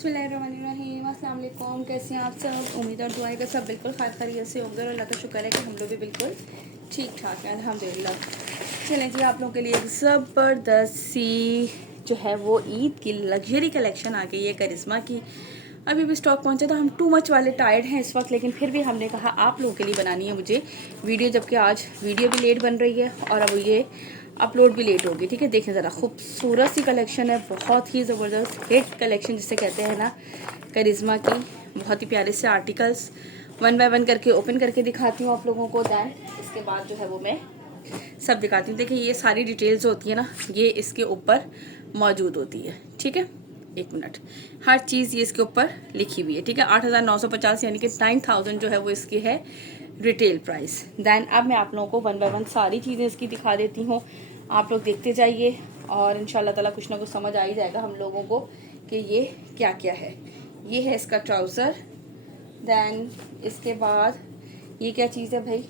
बिस्मिल्लाहिर्रहमानिर्रहीम, अस्सलाम वालेकुम। कैसे हैं आप सब? उम्मीद और दुआएं का सब बिल्कुल खैर खैरियत से होंगे और अल्लाह का शुक्र है कि हम लोग भी बिल्कुल ठीक ठाक हैं अल्हम्दुलिल्लाह। चलें जी, आप लोगों के लिए एक ज़बरदस्त सी जो है वो ईद की लग्जरी कलेक्शन आ गई है करिश्मा की। अभी भी स्टॉक पहुंचा था। हम टू मच वाले टायर्ड हैं इस वक्त, लेकिन फिर भी हमने कहा आप लोगों के लिए बनानी है मुझे वीडियो, जबकि आज वीडियो भी लेट बन रही है और अब ये अपलोड भी लेट होगी। ठीक है, देखें ज़रा, खूबसूरत सी कलेक्शन है, बहुत ही ज़बरदस्त हिट कलेक्शन जिसे कहते हैं ना करिश्मा की। बहुत ही प्यारे से आर्टिकल्स वन बाय वन करके ओपन करके दिखाती हूँ आप लोगों को। दैन इसके बाद जो है वो मैं सब दिखाती हूँ। देखिए, ये सारी डिटेल्स होती है ना, ये इसके ऊपर मौजूद होती है। ठीक है, एक मिनट, हर चीज़ ये इसके ऊपर लिखी हुई है। ठीक है, 8,950 यानी कि 9,000 जो है वो इसकी है रिटेल प्राइस। दैन अब मैं आप लोगों को वन बाय वन सारी चीज़ें इसकी दिखा देती हूँ, आप लोग देखते जाइए और इंशाल्लाह ताला कुछ ना कुछ समझ आ ही जाएगा हम लोगों को कि ये क्या क्या है। ये है इसका ट्राउज़र। दैन इसके बाद ये क्या चीज़ है भाई,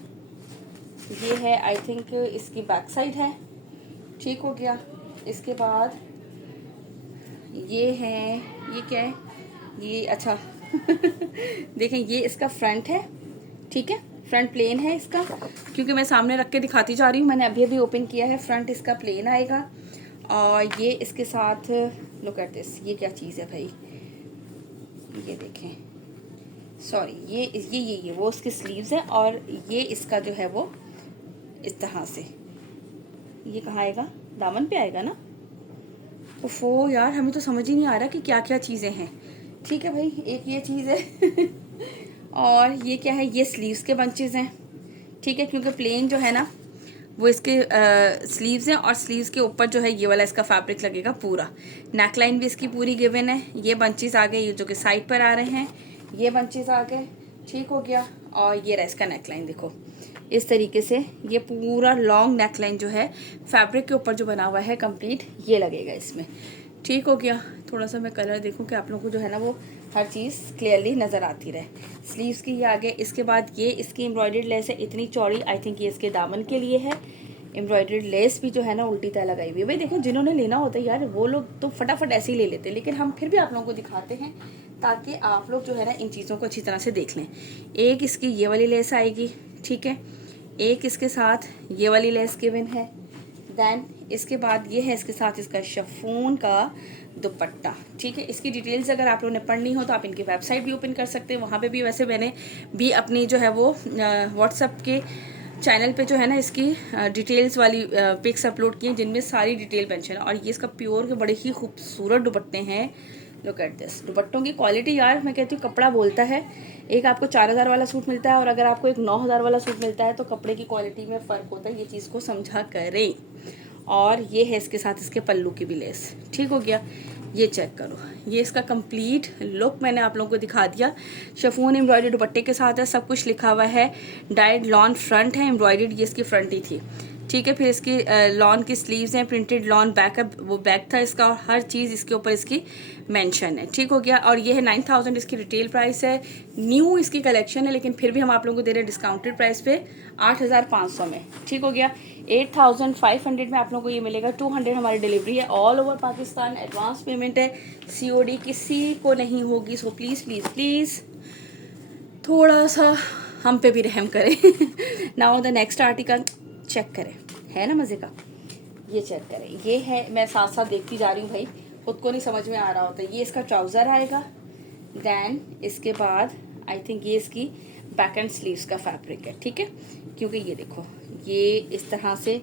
ये है आई थिंक इसकी बैक साइड है। ठीक हो गया। इसके बाद ये है, ये क्या है, ये अच्छा देखें, ये इसका फ्रंट है। ठीक है, फ्रंट प्लेन है इसका, क्योंकि मैं सामने रख के दिखाती जा रही हूँ, मैंने अभी अभी ओपन किया है। फ्रंट इसका प्लेन आएगा और ये इसके साथ लुक एट दिस, ये क्या चीज़ है भाई, ये देखें, सॉरी, ये वो उसकी स्लीव्स है और ये इसका जो है वो इस तरह से, ये कहाँ आएगा, दामन पे आएगा ना। ओफो यार, हमें तो समझ ही नहीं आ रहा कि क्या क्या चीज़ें हैं। ठीक है भाई, एक ये चीज़ है और ये क्या है, ये स्लीव्स के बंचेस हैं। ठीक है, क्योंकि प्लेन जो है ना वो इसके स्लीव्स हैं और स्लीव्स के ऊपर जो है ये वाला इसका फैब्रिक लगेगा पूरा। नेकलाइन भी इसकी पूरी गिवन है। ये बंचेस आ गए, ये जो कि साइड पर आ रहे हैं, ये बंचेस आ गए। ठीक हो गया। और ये रहा इसका नेकलाइन, देखो इस तरीके से ये पूरा लॉन्ग नेकलाइन जो है फैब्रिक के ऊपर जो बना हुआ है कंप्लीट, ये लगेगा इसमें। ठीक हो गया। थोड़ा सा मैं कलर देखूं कि आप लोगों को जो है ना वो हर चीज़ क्लियरली नज़र आती रहे। स्लीव्स की ये आगे। इसके बाद ये इसकी एम्ब्रॉयडर्ड लेस है, इतनी चौड़ी, आई थिंक ये इसके दामन के लिए है। एम्ब्रॉयडर्ड लेस भी जो है ना उल्टी तय लगाई हुई है। भाई देखो, जिन्होंने लेना होता है यार वो लोग तो फटाफट ऐसे ही ले लेते हैं, लेकिन हम फिर भी आप लोगों को दिखाते हैं ताकि आप लोग जो है ना इन चीज़ों को अच्छी तरह से देख लें। एक इसकी ये वाली लेस आएगी। ठीक है, एक इसके साथ ये वाली लेस गिवन है। दैन इसके बाद ये है इसके साथ इसका शिफॉन का दुपट्टा। ठीक है, इसकी डिटेल्स अगर आप लोगों ने पढ़नी हो तो आप इनकी वेबसाइट भी ओपन कर सकते हैं, वहाँ पे भी वैसे मैंने भी अपनी जो है वो व्हाट्सएप के चैनल पे जो है ना इसकी डिटेल्स वाली पिक्स अपलोड की हैं जिनमें सारी डिटेल मेंशन है। और ये इसका प्योर के बड़े ही खूबसूरत दुपट्टे हैं। लुक एट दिस, दुपट्टों की क्वालिटी यार, मैं कहती हूँ कपड़ा बोलता है। एक आपको 4,000 वाला सूट मिलता है और अगर आपको एक 9,000 वाला सूट मिलता है तो कपड़े की क्वालिटी में फ़र्क होता है, ये चीज़ को समझा करें। और ये है इसके साथ इसके पल्लू की भी लेस। ठीक हो गया। ये चेक करो, ये इसका कंप्लीट लुक मैंने आप लोगों को दिखा दिया। शिफॉन एम्ब्रॉयडरी दुपट्टे के साथ है, सब कुछ लिखा हुआ है। डायरेक्ट लॉन फ्रंट है, एम्ब्रॉयडर्ड ये इसकी फ्रंट ही थी। ठीक है, फिर इसकी लॉन की स्लीव्स हैं, प्रिंटेड लॉन बैक, वो बैक था इसका, और हर चीज़ इसके ऊपर इसकी मेंशन है। ठीक हो गया। और ये है 9,000 इसकी रिटेल प्राइस है। न्यू इसकी कलेक्शन है, लेकिन फिर भी हम आप लोगों को दे रहे हैं डिस्काउंटेड प्राइस पे 8,500 में। ठीक हो गया। 8,500 में आप लोगों को ये मिलेगा। 200 हमारी डिलीवरी है all over Pakistan. Advance payment है, COD किसी को नहीं होगी। सो प्लीज़ प्लीज़ प्लीज़ थोड़ा सा हम पे भी रहम करें। Now the next article check करें, है ना मज़े का। ये चेक करें, ये है, मैं साथ साथ देखती जा रही हूँ भाई, खुद को नहीं समझ में आ रहा होता। ये इसका ट्राउज़र आएगा। दैन इसके बाद आई थिंक ये इसकी बैक एंड स्लीव्स का फैब्रिक है। ठीक है, क्योंकि ये देखो, ये इस तरह से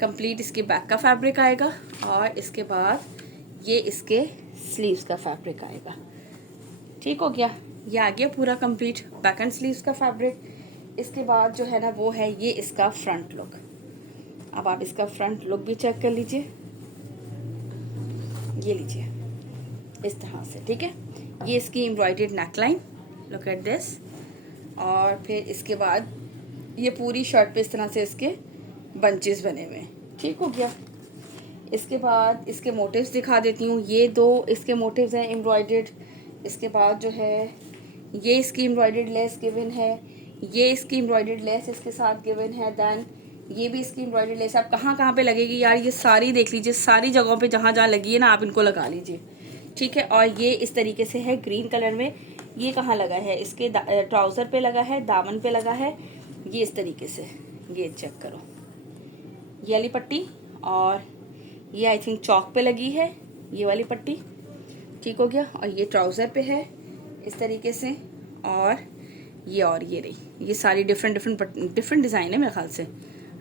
कंप्लीट इसके बैक का फैब्रिक आएगा और इसके बाद ये इसके स्लीव्स का फैब्रिक आएगा। ठीक हो गया। ये आ गया पूरा कंप्लीट बैक एंड स्लीव्स का फैब्रिक। इसके बाद जो है ना वो है ये इसका फ्रंट लुक। अब आप इसका फ्रंट लुक भी चेक कर लीजिए, ये लीजिए इस तरह से। ठीक है, ये इसकी embroidered neckline, look at this. और फिर इसके बाद ये पूरी शर्ट पे इस तरह से इसके बंचेस बने हुए हैं। ठीक हो गया। इसके बाद इसके मोटिव्स दिखा देती हूँ। ये दो इसके मोटिव्स हैं एम्ब्रॉयडर्ड। इसके बाद जो है ये इसकी एम्ब्रॉयडर्ड लेस गिवन है, ये इसकी एम्ब्रॉयडर्ड लेस इसके साथ गिवन है। दैन ये भी इसकी एम्ब्रॉयडरी लेस। आप कहाँ कहाँ पे लगेगी यार, ये सारी देख लीजिए, सारी जगहों पे जहाँ जहाँ लगी है ना आप इनको लगा लीजिए। ठीक है। और ये इस तरीके से है ग्रीन कलर में। ये कहाँ लगा है, इसके ट्राउज़र पे लगा है, दामन पे लगा है, ये इस तरीके से। ये चेक करो, ये वाली पट्टी, और ये आई थिंक चौक पे लगी है ये वाली पट्टी, ठीक हो गया। और ये ट्राउज़र पे है इस तरीके से, और ये रही, ये सारी डिफरेंट डिज़ाइन है मेरे ख्याल से,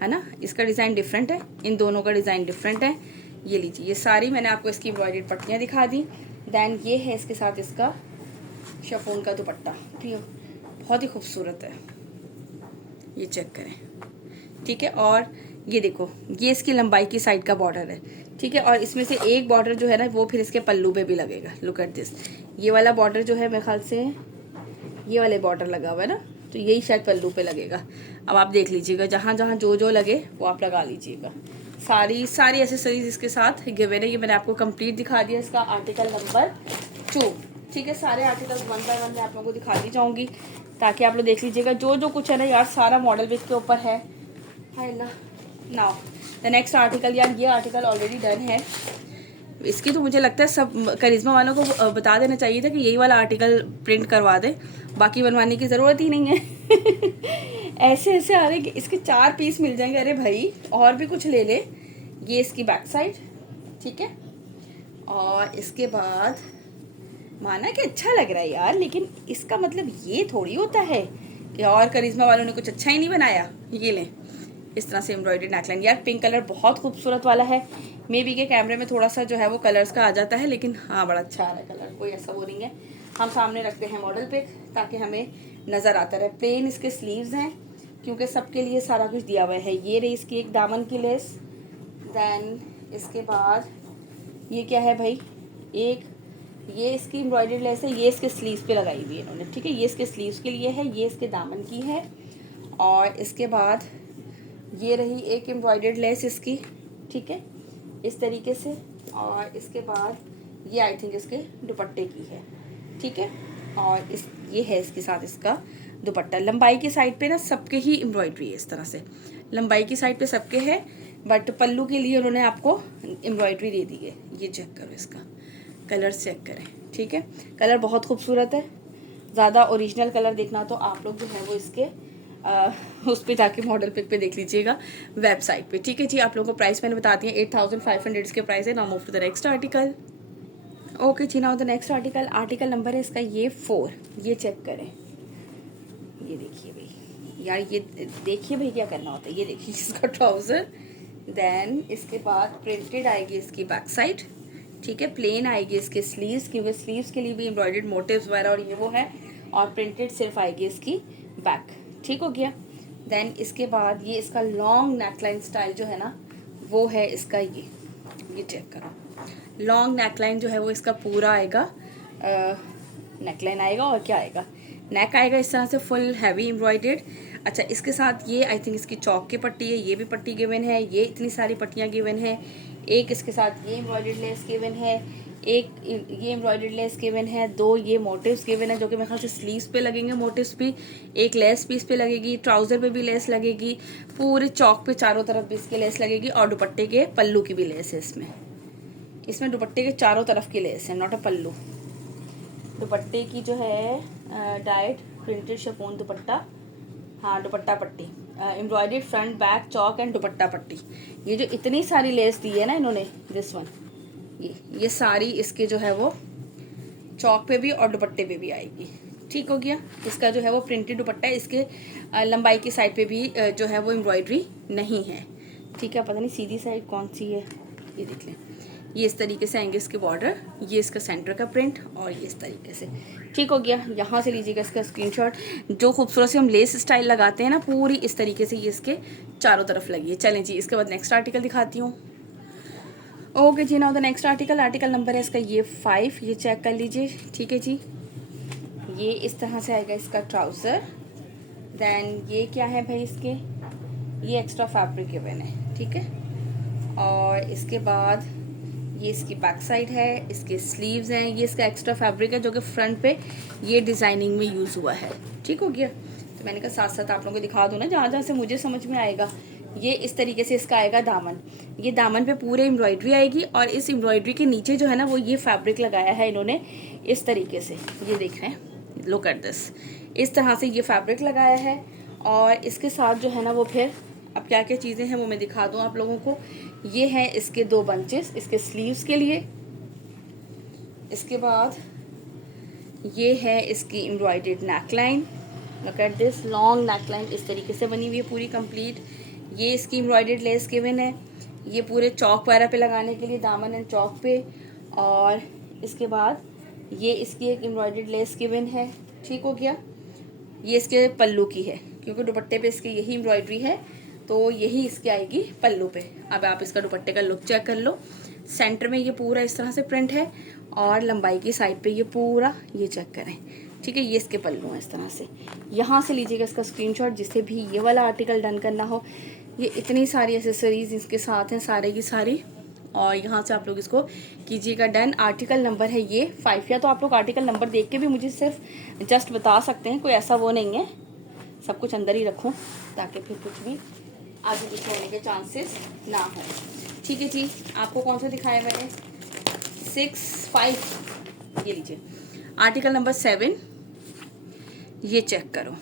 है ना। इसका डिज़ाइन डिफरेंट है, इन दोनों का डिज़ाइन डिफरेंट है। ये लीजिए, ये सारी मैंने आपको इसकी एम्ब्रॉयडर्ड पट्टियाँ दिखा दी। दैन ये है इसके साथ इसका शिफॉन का दुपट्टा, ठीक है, बहुत ही खूबसूरत है, ये चेक करें, ठीक है। और ये देखो, ये इसकी लंबाई की साइड का बॉर्डर है, ठीक है। और इसमें से एक बॉर्डर जो है ना वो फिर इसके पल्लू पे भी लगेगा। लुक एट दिस, ये वाला बॉर्डर जो है मेरे ख्याल से ये वाले बॉर्डर लगा हुआ है ना, तो यही शायद पल्लू पे लगेगा। अब आप देख लीजिएगा, जहाँ जहाँ जो लगे वो आप लगा लीजिएगा। सारी एसेसरीज इसके साथ गिवन है। ये मैंने आपको कंप्लीट दिखा दिया इसका आर्टिकल नंबर 2, ठीक है। सारे आर्टिकल्स 1 बाय 1 मैं आप लोगों को दिखा दी जाऊँगी, ताकि आप लोग देख लीजिएगा जो कुछ है ना यार, सारा मॉडल बिट के ऊपर है। हाय नाउ द नेक्स्ट आर्टिकल, यार ये आर्टिकल ऑलरेडी डन है। इसकी तो मुझे लगता है सब करिश्मा वालों को बता देना चाहिए था कि यही वाला आर्टिकल प्रिंट करवा दे, बाकी बनवाने की ज़रूरत ही नहीं है। ऐसे आ रहे, इसके 4 पीस मिल जाएंगे। अरे भाई और भी कुछ ले ले। ये इसकी बैक साइड, ठीक है। और इसके बाद माना कि अच्छा लग रहा है यार, लेकिन इसका मतलब ये थोड़ी होता है कि और करिश्मा वालों ने कुछ अच्छा ही नहीं बनाया। ये लें, इस तरह से एम्ब्रॉयडर्ड नेकलाइन। यार पिंक कलर बहुत खूबसूरत वाला है। मे बी के कैमरे में थोड़ा सा जो है वो कलर्स का आ जाता है, लेकिन हाँ बड़ा अच्छा आ रहा है कलर, कोई ऐसा वो नहीं है। हम सामने रखते हैं मॉडल पिक ताकि हमें नज़र आता रहे। प्लेन इसके स्लीव्स हैं, क्योंकि सबके लिए सारा कुछ दिया हुआ है। ये रही इसकी एक दामन की लेस। दैन इसके बाद ये क्या है भाई, एक ये इसकी एम्ब्रॉयडर्ड लेस है, ये इसके स्लीव्स पे लगाई हुई है इन्होंने, ठीक है। ये इसके स्लीव्स के लिए है, ये इसके दामन की है। और इसके बाद ये रही एक एम्ब्रॉयडर्ड लेस इसकी, ठीक है, इस तरीके से। और इसके बाद ये आई थिंक इसके दुपट्टे की है, ठीक है। और ये है इसके साथ इसका दुपट्टा। लंबाई की साइड पे ना सबके ही एम्ब्रॉयडरी है इस तरह से, लंबाई की साइड पे सबके है, बट पल्लू के लिए उन्होंने आपको एम्ब्रॉयडरी दे दी है। ये चेक करो, इसका कलर चेक करें, ठीक है। कलर बहुत खूबसूरत है। ज़्यादा ओरिजिनल कलर देखना तो आप लोग जो है वो इसके उस पर जाके मॉडल पिक पे देख लीजिएगा वेबसाइट पे, ठीक है जी। आप लोगों को प्राइस मैंने बता दिया, 8500 इसके प्राइस है। Now move to the next article. Okay जी, now the next article number है इसका ये 4। ये चेक करें, ये देखिए भाई, यार ये देखिए भाई क्या करना होता है। ये देखिए इसका ट्राउज़र, देन इसके बाद प्रिंटेड आएगी इसकी बैक साइड, ठीक है। प्लेन आएगी इसके स्लीव्स, क्योंकि स्लीव्स के लिए भी एम्ब्रॉयडर्ड मोटिव्स वगैरह और ये वो है। और प्रिंटेड सिर्फ आएगी इसकी बैक, ठीक हो गया। देन इसके बाद ये इसका लॉन्ग नेकलाइन स्टाइल जो है ना वो है इसका ये चेक करो। लॉन्ग नेकलाइन जो है वो इसका पूरा आएगा, नेकलाइन आएगा और क्या आएगा, नेक आएगा इस तरह से फुल हैवी एम्ब्रॉयडर्ड। अच्छा, इसके साथ ये आई थिंक इसकी चौक की पट्टी है, ये भी पट्टी गिवन है, ये इतनी सारी पट्टियाँ गिवन है। एक इसके साथ ये एम्ब्रॉयडर्ड लेस गिवन है, एक ये एम्ब्रॉयडर्ड लेस गिवन है, 2 ये मोटिव्स गिवन है जो कि मेरे ख्याल से स्लीव्स पे लगेंगे मोटिव्स भी, एक लेस पीस पे लगेगी, ट्राउज़र पे भी लेस लगेगी, पूरे चौक पे चारों तरफ भी इसके लेस लगेगी, और दुपट्टे के पल्लू की भी लेस है इसमें दुपट्टे के चारों तरफ की लेस है, नॉट अ पल्लू। दुपट्टे की जो है डाइट प्रिंटेड शिफॉन दुपट्टा, हाँ दुपट्टा पट्टी, embroidered front back chalk and दुपट्टा पट्टी। ये जो इतनी सारी लेस दी है ना इन्होंने, दिस वन, ये सारी इसके जो है वो चौक पे भी और दुपट्टे पे भी आएगी, ठीक हो गया। इसका जो है वो प्रिंटेड दुपट्टा है, इसके लंबाई की साइड पे भी जो है वो एम्ब्रॉयडरी नहीं है, ठीक है। पता नहीं सीधी साइड कौन सी है, ये देख लें। ये इस तरीके से आएंगे इसके बॉर्डर, ये इसका सेंटर का प्रिंट, और ये इस तरीके से, ठीक हो गया। यहाँ से लीजिएगा इसका स्क्रीनशॉट। जो खूबसूरत से हम लेस स्टाइल लगाते हैं ना, पूरी इस तरीके से ये इसके चारों तरफ लगी है। चलें जी, इसके बाद नेक्स्ट आर्टिकल दिखाती हूँ। ओके जी, now the next article number है इसका ये 5। ये चेक कर लीजिए, ठीक है जी। ये इस तरह से आएगा इसका ट्राउज़र। देन ये क्या है भाई, इसके ये एक्स्ट्रा फैब्रिक गिवन है, ठीक है। और इसके बाद ये इसकी बैक साइड है, इसके स्लीव्स हैं, ये इसका एक्स्ट्रा फैब्रिक है जो कि फ्रंट पे ये डिज़ाइनिंग में यूज़ हुआ है, ठीक हो गया। तो मैंने कहा साथ साथ आप लोगों को दिखा दूँ ना, जहाँ जहाँ से मुझे समझ में आएगा ये इस तरीके से इसका आएगा दामन। ये दामन पे पूरे एम्ब्रॉयडरी आएगी और इस एम्ब्रॉयडरी के नीचे जो है ना वो ये फैब्रिक लगाया है इन्होंने इस तरीके से, ये देख रहे हैं, लुक एट दिस, इस तरह से ये फैब्रिक लगाया है। और इसके साथ जो है ना वो फिर अब क्या क्या चीज़ें हैं वो मैं दिखा दूँ आप लोगों को। ये है इसके 2 बंचेस इसके स्लीव्स के लिए। इसके बाद ये है इसकी embroidered neckline, look at this, long neckline इस तरीके से बनी हुई है पूरी कंप्लीट। ये इसकी एम्ब्रॉयडर्ड लेस गिवन है, ये पूरे चौक वगैरह पे लगाने के लिए, दामन एंड चौक पे। और इसके बाद ये इसकी एक एम्ब्रॉयडर्ड लेस गिवन है, ठीक हो गया। ये इसके पल्लू की है क्योंकि दुपट्टे पे इसके यही एम्ब्रॉयडरी है तो यही इसकी आएगी पल्लू पे। अब आप इसका दुपट्टे का लुक चेक कर लो। सेंटर में ये पूरा इस तरह से प्रिंट है और लंबाई की साइड पे ये पूरा, ये चेक करें, ठीक है। ये इसके पल्लू हैं इस तरह से। यहाँ से लीजिएगा इसका स्क्रीनशॉट जिससे भी ये वाला आर्टिकल डन करना हो। ये इतनी सारी एसेसरीज इसके साथ हैं सारे की सारी, और यहाँ से आप लोग इसको कीजिएगा डन। आर्टिकल नंबर है ये 5, या तो आप लोग आर्टिकल नंबर देख के भी मुझे सिर्फ जस्ट बता सकते हैं, कोई ऐसा वो नहीं है, सब कुछ अंदर ही रखूँ ताकि फिर कुछ भी आगे पीछे होने के चांसेस ना हो, ठीक है जी। आपको कौन सा दिखाया मैंने, 6, 5, ये लीजिए आर्टिकल नंबर 7, ये चेक करो।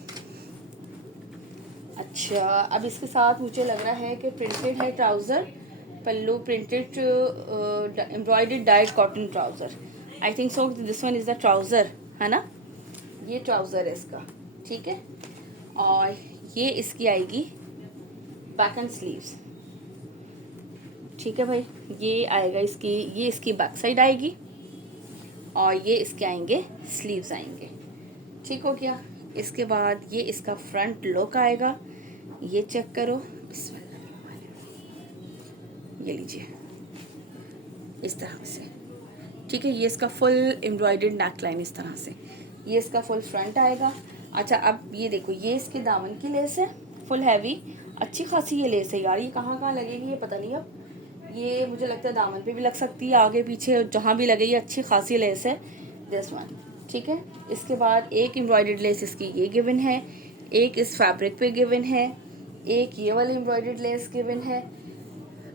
अच्छा, अब इसके साथ मुझे लग रहा है कि प्रिंटेड है trouser, pallu printed embroidered died cotton trouser, I think so this one is the trouser, है ना, ये ट्राउज़र है इसका, ठीक है। और ये इसकी आएगी बैक एंड स्लीव्स, ठीक है भाई, ये आएगा इसकी, ये इसकी बैक साइड आएगी और ये इसके आएंगे स्लीव्स आएंगे, ठीक हो गया। इसके बाद ये इसका फ्रंट लुक आएगा, ये चेक करो, ये लीजिए इस तरह से, ठीक है। ये इसका फुल एम्ब्रॉयडर्ड नेकलाइन इस तरह से, ये इसका फुल फ्रंट आएगा। अच्छा, अब ये देखो, ये इसके दामन की लेस है, फुल हैवी, अच्छी खासी ये लेस है यार। ये कहाँ लगेगी ये पता नहीं, अब ये मुझे लगता है दामन पे भी लग सकती है, आगे पीछे जहाँ भी लगे, ये अच्छी खासी लेस है, दिस वन, ठीक है। इसके बाद एक एम्ब्रॉयडर्ड लेस इसकी ये गिवन है, एक इस फैब्रिक पे गिवन है, एक ये वाली एम्ब्रॉयडर्ड लेस गिवन है।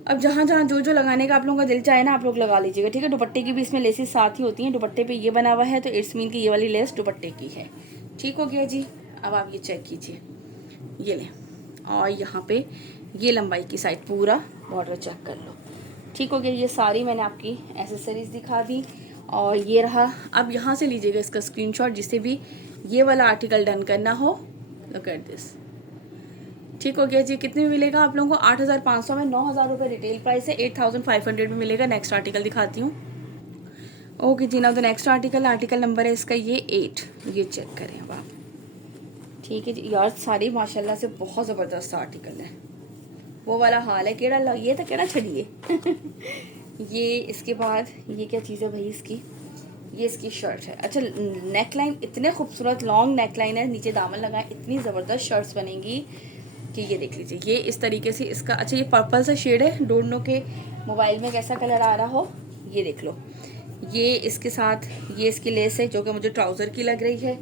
अब जहाँ जहाँ जो जो लगाने का आप लोगों का दिल चाहे ना आप लोग लगा लीजिएगा, ठीक है। दुपट्टे की भी इसमें लेसेस साथ ही होती हैं, दुपट्टे पे ये बना हुआ है तो इट्स मीन की ये वाली लेस दुपट्टे की है, ठीक हो गया जी। अब आप ये चेक कीजिए, ये लें, और यहाँ पे ये लंबाई की साइड पूरा बॉर्डर चेक कर लो, ठीक हो गया। ये सारी मैंने आपकी एसेसरीज दिखा दी और ये रहा। अब यहाँ से लीजिएगा इसका स्क्रीनशॉट जिससे भी ये वाला आर्टिकल डन करना हो, लुक एट दिस, ठीक हो गया जी। कितने में मिलेगा आप लोगों को, 8,500 में, 9,000 रुपये रिटेल प्राइस है, 8,500 में मिलेगा। नेक्स्ट आर्टिकल दिखाती हूँ। ओके जी, now the next article number है इसका ये 8, ये चेक करें अब आप, ठीक है जी। यार सारी माशाल्लाह से बहुत ज़बरदस्त आर्टिकल है, वो वाला हाल है, केड़ा ये तो केड़ा छड़िए ये इसके बाद ये क्या चीज़ है भाई इसकी, ये इसकी शर्ट है। अच्छा, नेकलाइन इतने खूबसूरत लॉन्ग नेकलाइन है, नीचे दामन लगाए, इतनी ज़बरदस्त शर्ट्स बनेंगी कि ये देख लीजिए, ये इस तरीके से इसका, अच्छा ये पर्पल सा शेड है, डोंट नो के मोबाइल में कैसा कलर आ रहा हो, ये देख लो। ये इसके साथ ये इसकी लेस है जो कि मुझे ट्राउज़र की लग रही है,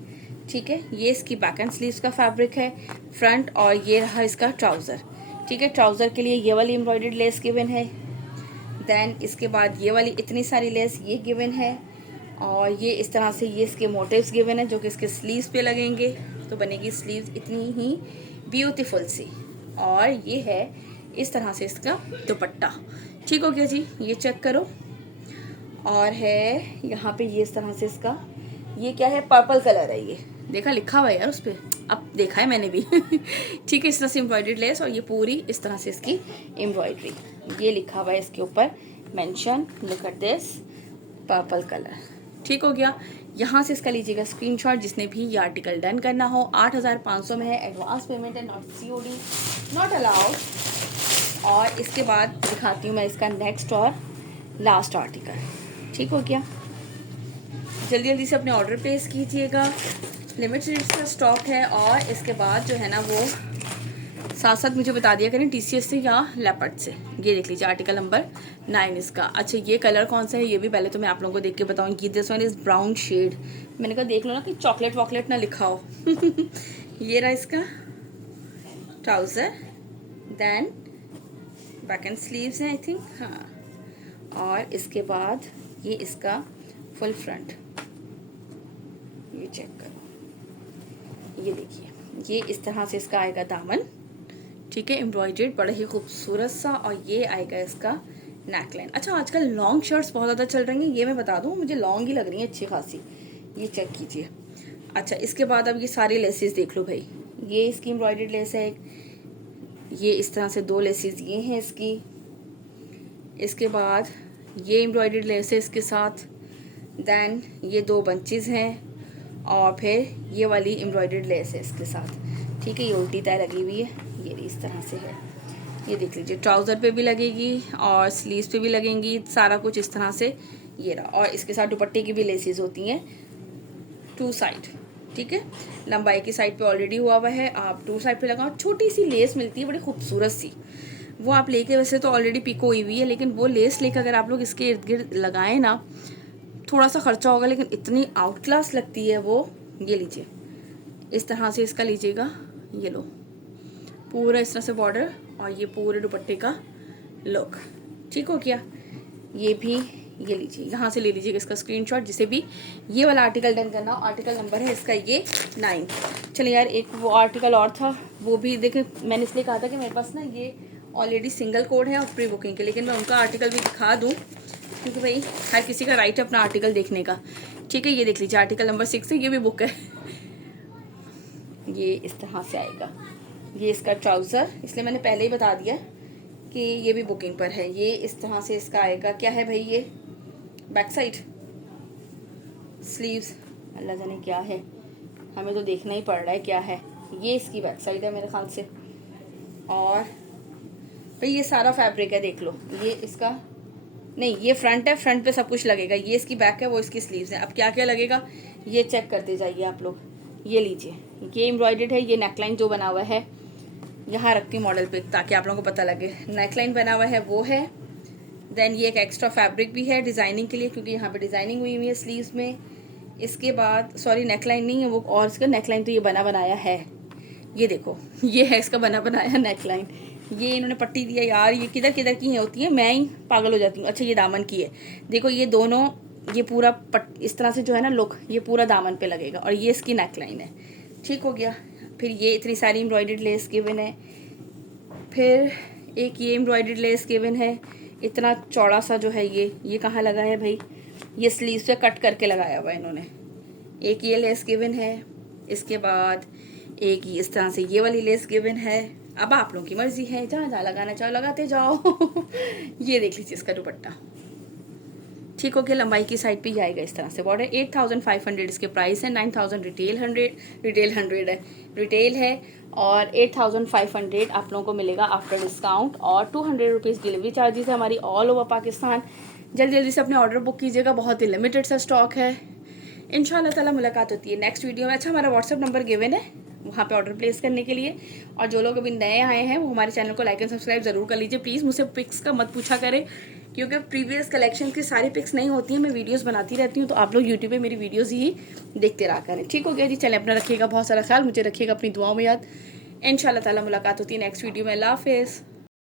ठीक है। ये इसकी बैक एंड स्लीव्स का फैब्रिक है, फ्रंट, और ये रहा इसका ट्राउज़र, ठीक है। ट्राउज़र के लिए ये वाली एम्ब्रॉयडर्ड लेस गिवन है, देन इसके बाद ये वाली इतनी सारी लेस ये गिवन है, और ये इस तरह से ये इसके मोटिव्स गिवन है जो कि इसके स्लीव्स पे लगेंगे, तो बनेगी स्लीव्स इतनी ही ब्यूटीफुल सी। और ये है इस तरह से इसका दुपट्टा, ठीक हो गया जी, ये चेक करो। और है यहाँ पे ये इस तरह से इसका, ये क्या है, पर्पल कलर है, ये देखा लिखा हुआ है यार उस पर, अब देखा है मैंने भी ठीक है। इस तरह से एम्ब्रॉयडर्ड लेस और ये पूरी इस तरह से इसकी एम्ब्रॉयडरी, ये लिखा हुआ है इसके ऊपर mention, look at this, purple colour, ठीक हो गया। यहाँ से इसका लीजिएगा स्क्रीनशॉट जिसने भी ये आर्टिकल डन करना हो। 8,500 में है, एडवांस पेमेंट है, नॉट COD, नॉट अलाउड। और इसके बाद दिखाती हूँ मैं इसका नेक्स्ट और लास्ट आर्टिकल, ठीक हो गया। जल्दी जल्दी से अपने ऑर्डर प्लेस कीजिएगा, लिमिटेड इसका स्टॉक है। और इसके बाद जो है ना वो साथ साथ मुझे बता दिया करें TCS से या लेपर्ड से। ये देख लीजिए आर्टिकल नंबर 9 इसका। अच्छा, ये कलर कौन सा है ये भी पहले तो मैं आप लोगों को देख के बताऊँगी। This one is brown shade, मैंने कहा देख लो ना कि चॉकलेट वॉकलेट ना लिखा हो ये रहा इसका trouser, then back and sleeves हैं आई थिंक, हाँ। और इसके बाद ये इसका फुल फ्रंट, ये चेक करो, ये देखिए, ये इस तरह से इसका आएगा दामन, ठीक है, एम्ब्रॉयडर्ड, बड़ा ही खूबसूरत सा। और ये आएगा इसका नेकलाइन। अच्छा, आजकल लॉन्ग शर्ट्स बहुत ज़्यादा चल रही हैं, ये मैं बता दूँ, मुझे लॉन्ग ही लग रही है अच्छी खासी, ये चेक कीजिए। अच्छा, इसके बाद अब ये सारी लेसेस देख लो भाई, ये इसकी एम्ब्रॉयडर्ड लेस है, ये इस तरह से 2 लेसेस ये हैं इसकी, इसके बाद ये एम्ब्रॉयडर्ड लेस है इसके साथ, देन ये 2 बंचेस हैं, और फिर ये वाली एम्ब्रॉयडर्ड लेस है इसके साथ, ठीक है। ये उल्टी तय लगी हुई है, ये इस तरह से है, ये देख लीजिए, ट्राउज़र पे भी लगेगी और स्लीव्स पे भी लगेंगी, सारा कुछ इस तरह से ये रहा। और इसके साथ दुपट्टे की भी लेसेस होती हैं 2 साइड, ठीक है। लंबाई की साइड पे ऑलरेडी हुआ हुआ है, आप 2 साइड पे लगाओ। छोटी सी लेस मिलती है बड़ी खूबसूरत सी, वो आप लेके, वैसे तो ऑलरेडी पिको हुई हुई है, लेकिन वो लेस लेकर अगर आप लोग इसके इर्द गिर्द लगाएं ना, थोड़ा सा खर्चा होगा लेकिन इतनी आउट क्लास लगती है वो। ये लीजिए, इस तरह से इसका लीजिएगा, ये लो पूरा इस तरह से बॉर्डर, और ये पूरे दुपट्टे का लुक, ठीक हो गया। ये भी ये लीजिए, यहाँ से ले लीजिएगा इसका स्क्रीनशॉट, जिसे भी ये वाला आर्टिकल डन करना हो। आर्टिकल नंबर है इसका ये 9। चलिए यार, एक वो आर्टिकल और था, वो भी देखें, मैंने इसलिए कहा था कि मेरे पास ना ये ऑलरेडी सिंगल कोड है और प्री बुकिंग के, लेकिन मैं उनका आर्टिकल भी दिखा दूँ, क्योंकि भाई हर किसी का राइट है अपना आर्टिकल देखने का, ठीक है। ये देख लीजिए, आर्टिकल नंबर 6 है, ये भी बुक है। ये इस तरह से आएगा, ये इसका ट्राउज़र, इसलिए मैंने पहले ही बता दिया कि ये भी बुकिंग पर है। ये इस तरह से इसका आएगा, क्या है भाई, ये बैक साइड स्लीव्स, अल्लाह जाने क्या है, हमें तो देखना ही पड़ रहा है क्या है। ये इसकी बैक साइड है मेरे ख्याल से, और भाई ये सारा फैब्रिक है, देख लो, ये इसका नहीं, ये फ्रंट है, फ्रंट पे सब कुछ लगेगा, ये इसकी बैक है, वो इसकी स्लीव्स है। अब क्या क्या लगेगा ये चेक करते जाइए आप लोग। ये लीजिए, ये एम्ब्रॉयडर्ड है, ये नेकलाइन जो बना हुआ है, यहाँ रखती हूँ मॉडल पे ताकि आप लोगों को पता लगे, नेकलाइन बना हुआ है वो है। देन ये एक एक्स्ट्रा फैब्रिक भी है डिज़ाइनिंग के लिए, क्योंकि यहाँ पे डिज़ाइनिंग हुई हुई है स्लीव्स में। इसके बाद सॉरी, नेकलाइन नहीं है वो, और इसका नेकलाइन तो ये बना बनाया है, ये देखो, ये है इसका बना बनाया नेकलाइन। ये इन्होंने पट्टी दिया यार, ये किधर किधर की होती है, मैं ही पागल हो जाती हूँ। अच्छा, ये दामन की है, देखो ये दोनों, ये पूरा इस तरह से जो है ना लुक, ये पूरा दामन पे लगेगा, और ये इसकी नेकलाइन है, ठीक हो गया। फिर ये इतनी सारी एम्ब्रॉयडर्ड लेस गिवन है, फिर एक ये एम्ब्रॉयडर्ड लेस गिवन है, इतना चौड़ा सा जो है ये कहाँ लगा है भाई, ये स्लीव से कट करके लगाया हुआ है इन्होंने। एक ये लेस गिवन है, इसके बाद एक इस तरह से ये वाली लेस गिवन है। अब आप लोगों की मर्जी है, जहाँ जहाँ लगाना चाहो लगाते जाओ। ये देख लीजिए इसका दुपट्टा, ठीक हो गया। लंबाई की साइड पे ही आएगा इस तरह से बॉर्डर। 8500 इसके प्राइस है, 9000 रिटेल है और 8500 आप लोगों को मिलेगा आफ्टर डिस्काउंट, और 200 रुपीज़ डिलीवरी चार्जेस है हमारी ऑल ओवर पाकिस्तान। जल्दी जल्दी से अपने ऑर्डर बुक कीजिएगा, बहुत ही लिमिटेड सा स्टॉक है। इंशाल्लाह ताला मुलाकात होती है नेक्स्ट वीडियो में। अच्छा, हमारा व्हाट्सअप नंबर गिवन है वहाँ पे ऑर्डर प्लेस करने के लिए, और जो लोग अभी नए आए हैं वो हमारे चैनल को लाइक एंड सब्सक्राइब ज़रूर कर लीजिए। प्लीज़ मुझसे पिक्स का मत पूछा करें, क्योंकि प्रीवियस कलेक्शन की सारी पिक्स नहीं होती हैं, मैं वीडियोस बनाती रहती हूँ, तो आप लोग यूट्यूब पे मेरी वीडियोस ही देखते रहा करें, ठीक हो गया जी। चलें, अपना रखिएगा बहुत सारा ख्याल, मुझे रखिएगा अपनी दुआओं में याद। इंशाल्लाह ताला मुलाकात होती है नेक्स्ट वीडियो में। अल्लाह हाफिज़।